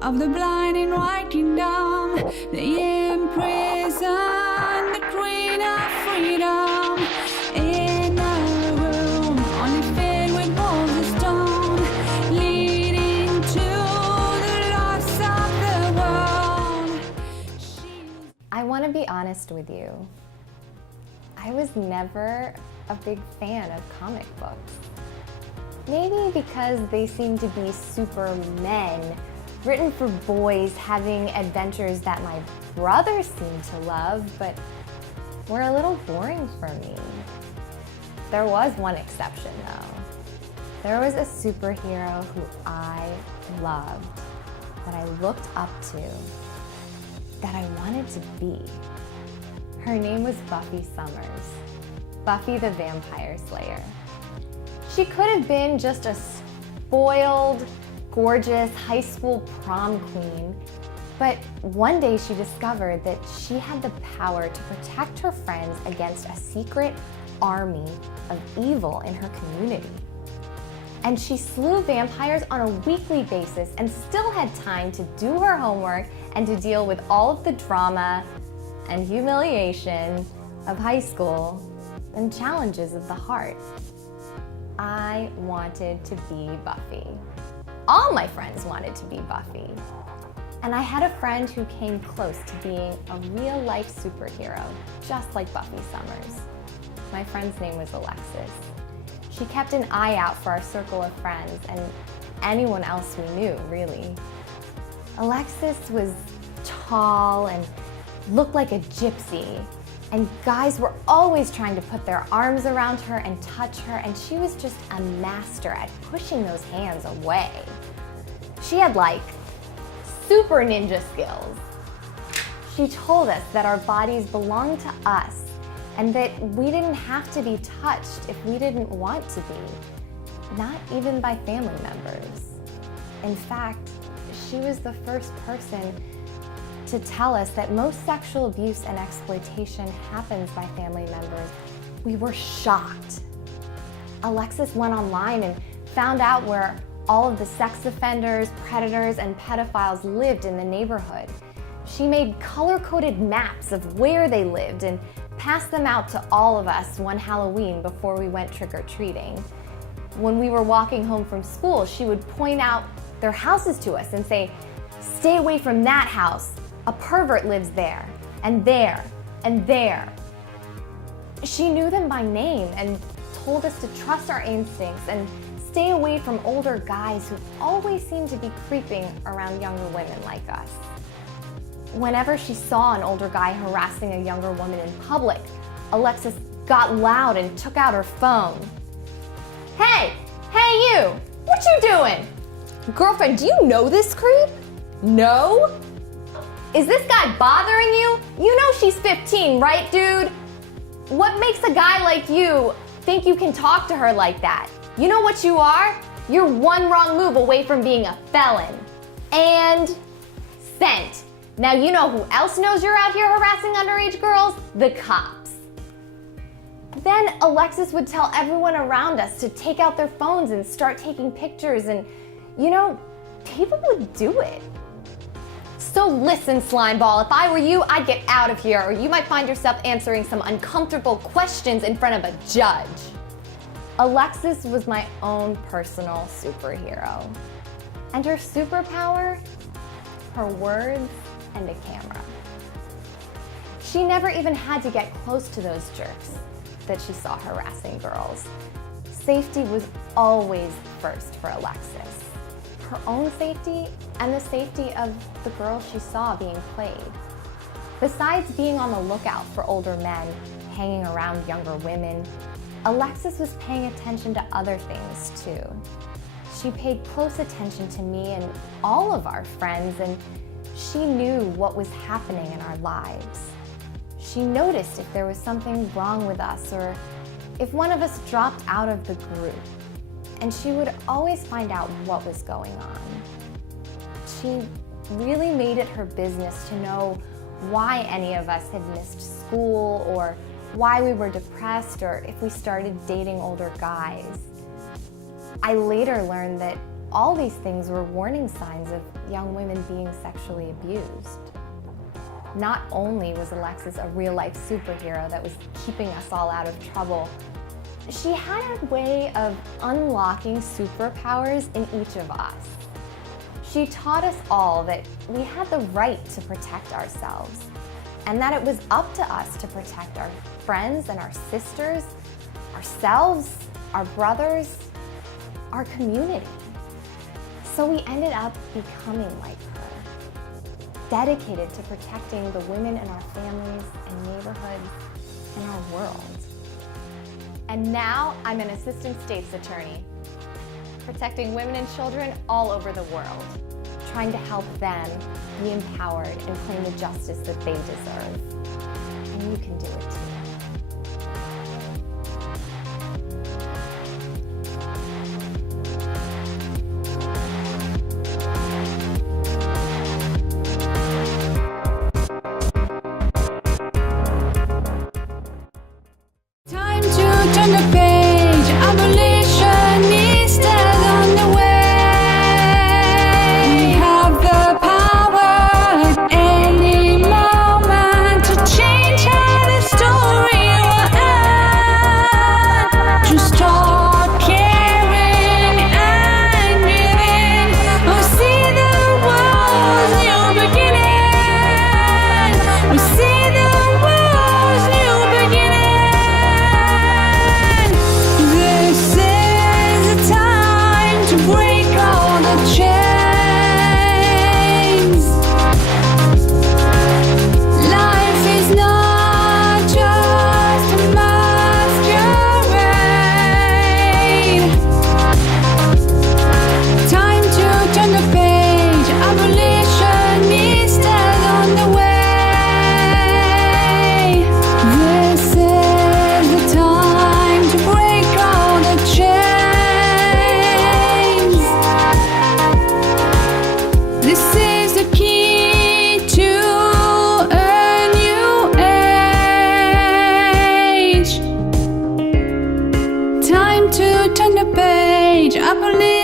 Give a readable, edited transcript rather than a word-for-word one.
of the blind and writing down. They imprison the queen of freedom in a room only filled with walls of stone, leading to the loss of the world. I want to be honest with you. I was never a big fan of comic books. Maybe because they seem to be supermen, written for boys having adventures that my brothers seem to love, but were a little boring for me. There was one exception though. There was a superhero who I loved, that I looked up to, that I wanted to be. Her name was Buffy Summers, Buffy the Vampire Slayer. She could have been just a spoiled, gorgeous high school prom queen, but one day she discovered that she had the power to protect her friends against a secret army of evil in her community. And she slew vampires on a weekly basis and still had time to do her homework and to deal with all of the drama and humiliation of high school and challenges of the heart. I wanted to be Buffy. All my friends wanted to be Buffy. And I had a friend who came close to being a real-life superhero, just like Buffy Summers. My friend's name was Alexis. She kept an eye out for our circle of friends and anyone else we knew, really. Alexis was tall and looked like a gypsy, and guys were always trying to put their arms around her and touch her, and she was just a master at pushing those hands away. She had like super ninja skills. She told us that our bodies belonged to us and that we didn't have to be touched if we didn't want to be, not even by family members. In fact, she was the first person to tell us that most sexual abuse and exploitation happens by family members. We were shocked. Alexis went online and found out where all of the sex offenders, predators, and pedophiles lived in the neighborhood. She made color-coded maps of where they lived and passed them out to all of us one Halloween before we went trick-or-treating. When we were walking home from school, she would point out their houses to us and say, "Stay away from that house. A pervert lives there, and there, and there." She knew them by name and told us to trust our instincts and stay away from older guys who always seemed to be creeping around younger women like us. Whenever she saw an older guy harassing a younger woman in public, Alexis got loud and took out her phone. Hey you, what you doing? Girlfriend, do you know this creep? No? Is this guy bothering you? You know she's 15, right, dude? What makes a guy like you think you can talk to her like that? You know what you are? You're one wrong move away from being a felon. And sent. Now you know who else knows you're out here harassing underage girls? The cops. Then Alexis would tell everyone around us to take out their phones and start taking pictures, and you know, people would do it. So listen, Slimeball, if I were you, I'd get out of here, or you might find yourself answering some uncomfortable questions in front of a judge. Alexis was my own personal superhero. And her superpower? Her words and a camera. She never even had to get close to those jerks that she saw harassing girls. Safety was always first for Alexis. Her own safety and the safety of the girls she saw being played. Besides being on the lookout for older men hanging around younger women, Alexis was paying attention to other things too. She paid close attention to me and all of our friends, and she knew what was happening in our lives. She noticed if there was something wrong with us or if one of us dropped out of the group, and she would always find out what was going on. She really made it her business to know why any of us had missed school, or why we were depressed, or if we started dating older guys. I later learned that All these things were warning signs of young women being sexually abused. Not only was Alexis a real-life superhero that was keeping us all out of trouble, she had a way of unlocking superpowers in each of us. She taught us all that we had the right to protect ourselves, and that it was up to us to protect our friends and our sisters, ourselves, our brothers, our community. So we ended up becoming like her, dedicated to protecting the women in our families and neighborhoods and our world. And now I'm an assistant state's attorney, protecting women and children all over the world, trying to help them be empowered and claim the justice that they deserve. And you can do it too. Time to turn the page, abolitionistas on the way. We have the power at any moment to change how the story will end. To start caring and giving, oh see the world's new beginning. We see the world's new beginning. This is the time to break all the chains. Life is not just a masquerade. Time to turn the page, abolitionistas on the way. This is the time to break all the chains. This is the key to a new age. Time to turn the page, abolitionistas